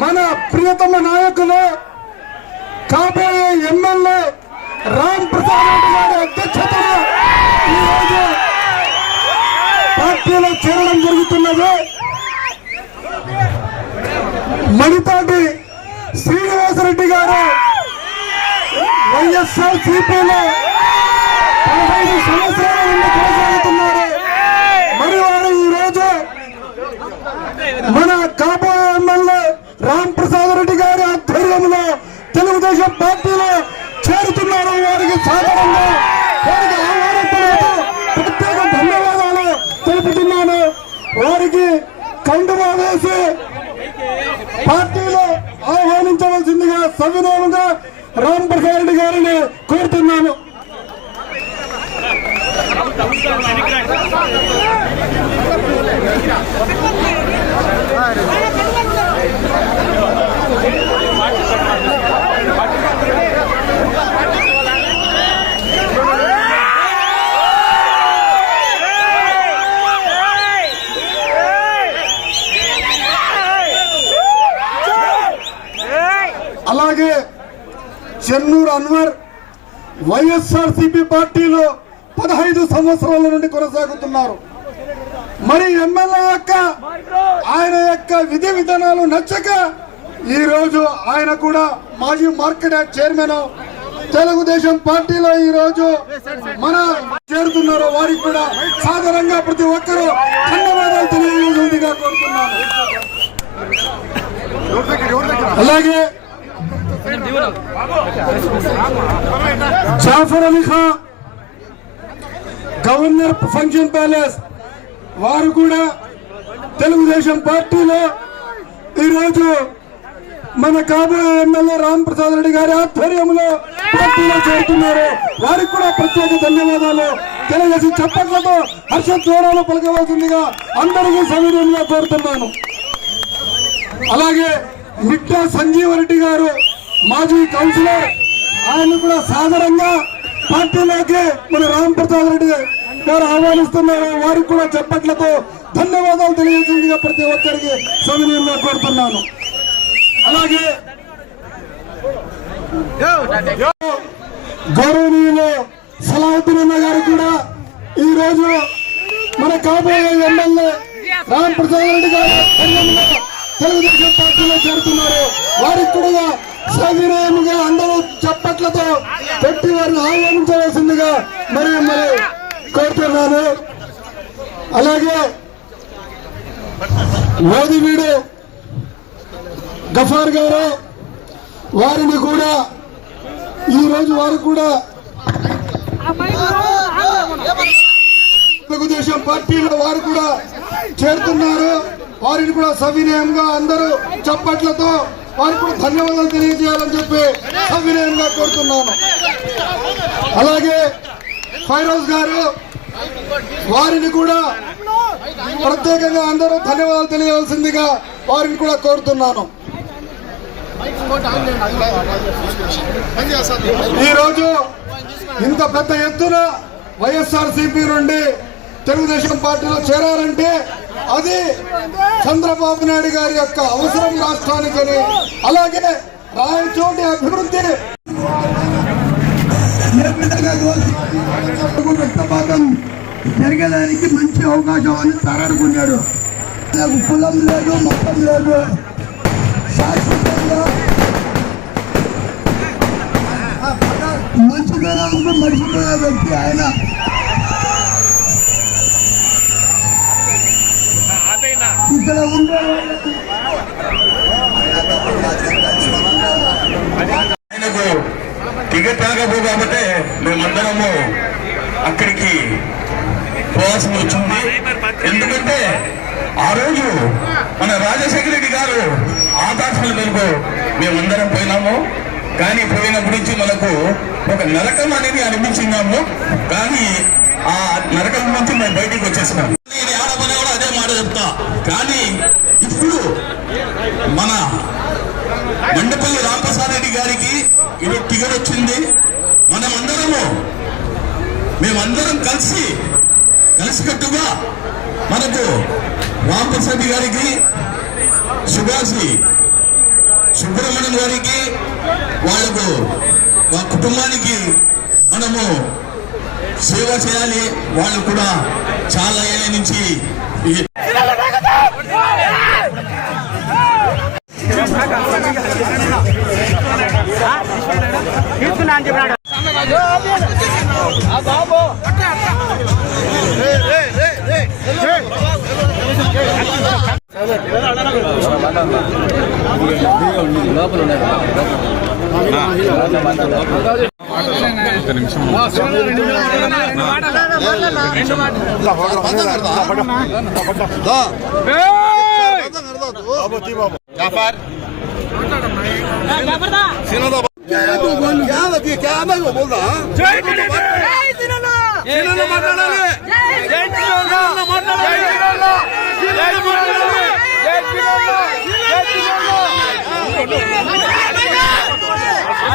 మన ప్రియతమ నాయకులు కాబోయే ఎమ్మెల్యే రామ్ ప్రసాద్ రెడ్డి గారి అధ్యక్షతన ఈరోజు పార్టీలో చేరడం జరుగుతున్నది. మణిపాటి శ్రీనివాసరెడ్డి గారు వైఎస్ఆర్ సిపిలో పదహైదు సంవత్సరాల నుండి కొనసాగుతున్నారు. మరి వారు ఈ రోజు మన కాబోయే ఎమ్మెల్యే రామ్ ప్రసాద్ రెడ్డి గారి ఆధ్వర్యంలో తెలుగుదేశం పార్టీలో చేరుతున్నారు వారికి సాధారణంగా వారికి ఆహ్వానించలేదు ప్రత్యేక ధన్యవాదాలు తెలుపుతున్నాను వారికి కండువా వేసి పార్టీలో ఆహ్వానించవలసిందిగా సవినయంగా రామ్ ప్రసాద్ రెడ్డి గారిని కోరుతున్నాను Thank you. వైఎస్ఆర్ సిపి పార్టీలో పదహైదు సంవత్సరాల నుండి కొనసాగుతున్నారు. మరి ఎమ్మెల్యే యొక్క ఆయన యొక్క విధి విధానాలు నచ్చక ఈ రోజు ఆయన కూడా మాజీ మార్కెట్ యార్డ్ చైర్మన్ తెలుగుదేశం పార్టీలో ఈ రోజు మన చేరుతున్నారు. వారికి కూడా సాధారణంగా ప్రతి ఒక్కరూ ధన్యవాదాలు తెలియజేసిందిగా కోరుతున్నాను. అలాగే Zafar Ali Khan governor function palace వారు కూడా తెలుగుదేశం పార్టీలో ఈరోజు మన కాబోయే ఎమ్మెల్యే రామ్ ప్రసాద్ రెడ్డి గారి ఆధ్వర్యంలో పార్టీలో చేరుతున్నారు. వారికి కూడా ప్రత్యేక ధన్యవాదాలు. తెలియజేసి చప్పట్లతో హర్ష ద్వారాలు పలకవలసిందిగా అందరికీ సవినయంగా కోరుతున్నాను. అలాగే మిట్టా సంజీవరెడ్డి గారు మాజీ కౌన్సిలర్ ఆయన కూడా సాధారణంగా పార్టీలోకి మన రామ్ ప్రసాద్ రెడ్డి గారు ఆహ్వానిస్తున్నారు వారికి కూడా చెప్పట్లతో ధన్యవాదాలు తెలియజేసిందిగా ప్రతి ఒక్కరికి సవినీయంగా కోరుతున్నాను. అలాగే గౌరవనీయులు సలాహుద్దీన్ అన్న గారు కూడా ఈ రోజు మన కాబోయే ఎమ్మెల్యే రామ్ ప్రసాద్ రెడ్డి గారు తెలుగుదేశం పార్టీలో చేరుతున్నారు. వారికి కూడా సవినయముగా అందరూ చప్పట్లతో పెట్టి వారిని ఆహ్వానించవలసిందిగా మరి మరి కోరుతున్నాను. అలాగే మోదీవీడు గఫార్ గారు వారిని కూడా ఈ రోజు వారు కూడా తెలుగుదేశం పార్టీలో వారు కూడా చేరుతున్నారు. వారిని కూడా సవినయంగా అందరూ చప్పట్లతో వారికి కూడా ధన్యవాదాలు తెలియజేయాలని చెప్పి సవినయంగా కోరుతున్నాను. అలాగే ఫైరోజ్ గారు వారిని కూడా ప్రత్యేకంగా అందరూ ధన్యవాదాలు తెలియవలసిందిగా వారిని కూడా కోరుతున్నాను. ఈరోజు ఇంత పెద్ద ఎత్తున వైఎస్ఆర్ సిపి నుండి తెలుగుదేశం పార్టీలో చేరారంటే అది చంద్రబాబు నాయుడు గారి యొక్క అవసరం రాష్ట్రానికని అలాగే రాయచోటి అభివృద్ధి వ్యక్తపాతం జరగడానికి మంచి అవకాశం అని తరడుకున్నాడు నాకు కులం లేదు మొత్తం లేదు. శాశ్వతంగా మంచితనానికి మర్చిపోయే వ్యక్తి ఆయన. ఇక్కడ ఉండే ఆయనకు టికెట్ రాకపో కాబట్టి మేమందరము అక్కడికి పోవాల్సి వచ్చింది. ఎందుకంటే ఆ రోజు మన రాజశేఖర రెడ్డి గారు ఆదర్శాల మేరకు మేమందరం పోయినాము. కానీ పోయినప్పటి నుంచి మనకు ఒక నరకం అనేది అనిపించినాము కానీ ఆ నరకం నుంచి మేము బయటికి వచ్చేసినాము. కానీ ఇప్పుడు మన మండపల్లి రామప్రసాద్ రెడ్డి గారికి ఇది టికెట్ వచ్చింది. మనమందరము మేమందరం కలిసి కలిసికట్టుగా మనకు రామప్రసాద్ గారికి సుభాషి సుబ్రహ్మణ్యం గారికి వాళ్ళకు వాళ్ళ కుటుంబానికి మనము సేవ చేయాలి. వాళ్ళు కూడా చాలా ఏళ్ళ నుంచి తీసుకున్నా అని చెప్పినాడు ఒక్క నిమిషం జాఫర్ మాట్లాడాలి